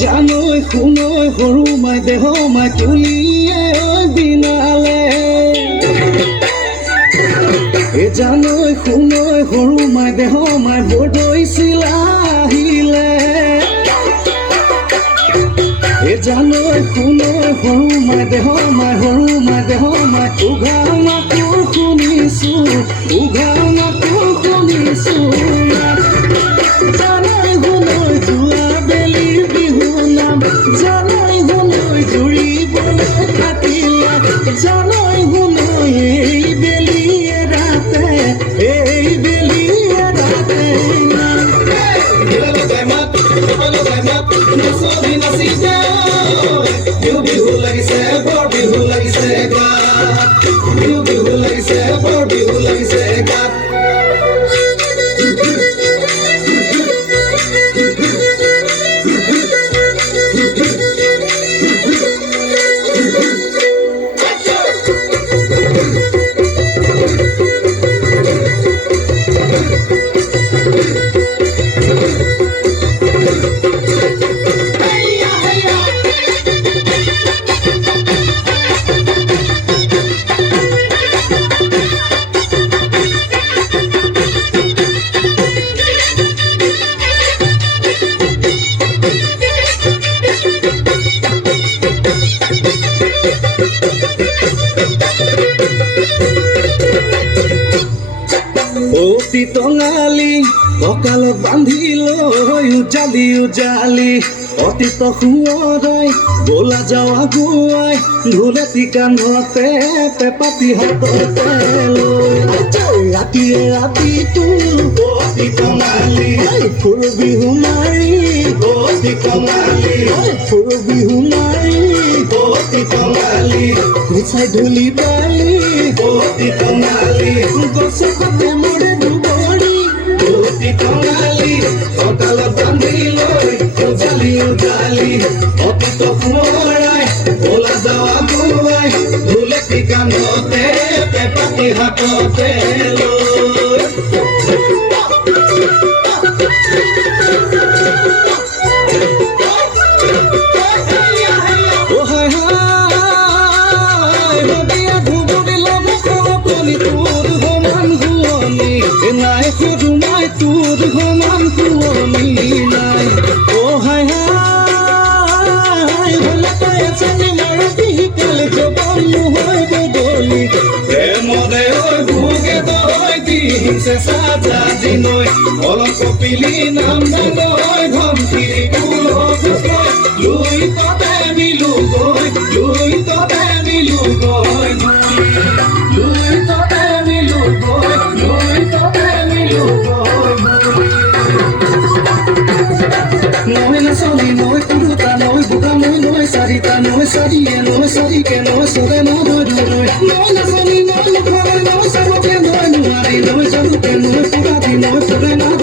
জানৈ শুনৈ সৰু মাই দেহ মাই তুলিয়ে বিনালে জানৈ শুনৈ সৰু মাই দেহ মাই বৰদৈ চিলাহিলে জানৈ শুনৈ সৰু মাই দেহ মাই সৰু মাই দেহ মাই উঘা মাতোৰ শুনিছো উঘা মাতোৰ শুনিছো জানৈ শুনৈ যোৱা বেলি বিহু নাম জানৈ শুনৈ জুৰিবলৈ থাকিলে জানৈ শুনৈ এই বেলি ৰাতে বিহু লাগিছে বৰ বিহু লাগিছে গাত বিহু লাগিছে বৰ বিহু লাগিছে গাত অতি টঙালি কঁকালত বান্ধি লৈ উজালি উজালি অতীত সোঁৱৰাই বোলা যাওঁ আগুৱাই ঢোলেটি কান্ধতে পেপাতি হাততে লৈ ৰাতিয়ে ৰাতিটো অতি টঙালি ফুৰ বিহু মাৰি অতি টঙালি ফুৰ বিহু মাৰি অতি টঙালি গুচাই ধূলি পালি অতি টঙালি গছতে মৰে দুবৰি অতি টঙালি কঁকালত বান্ধি লৈ উজালি উজালি অতীত সোঁৱৰাই বোলা যাওঁ আগুৱাই ঢোলেটি কান্ধতে পেপাতি হাততে লৈ নাই সৰু মাই তোৰ সমান শুৱনি নাই হাই হাই হলে তই এজনী মাৰতি শিকালে জবন নহয় বদলি প্ৰেমৰে ঐ ভোগে তই দিছে সাজাজি নৈ অলপ কপিলি নাম নয় ঘমকিৰি কুলক লুই ততে মিলু গৈ লুই ততে মিলু গৈ লুই ততে মিলু গৈ লুই ততে মিলু গৈ নয় নাচনি নয় পুৰুতা নয় বোকা নয় চাৰিটা নয় চাৰিয়ে নয় চাৰিকে নয় চৰে নয় নয় নাচনি নয় মুখৰে নয় চাবকে নয় নোৱাৰি নয় জানুকে নয় পুৰাতি নয় চৰে নয়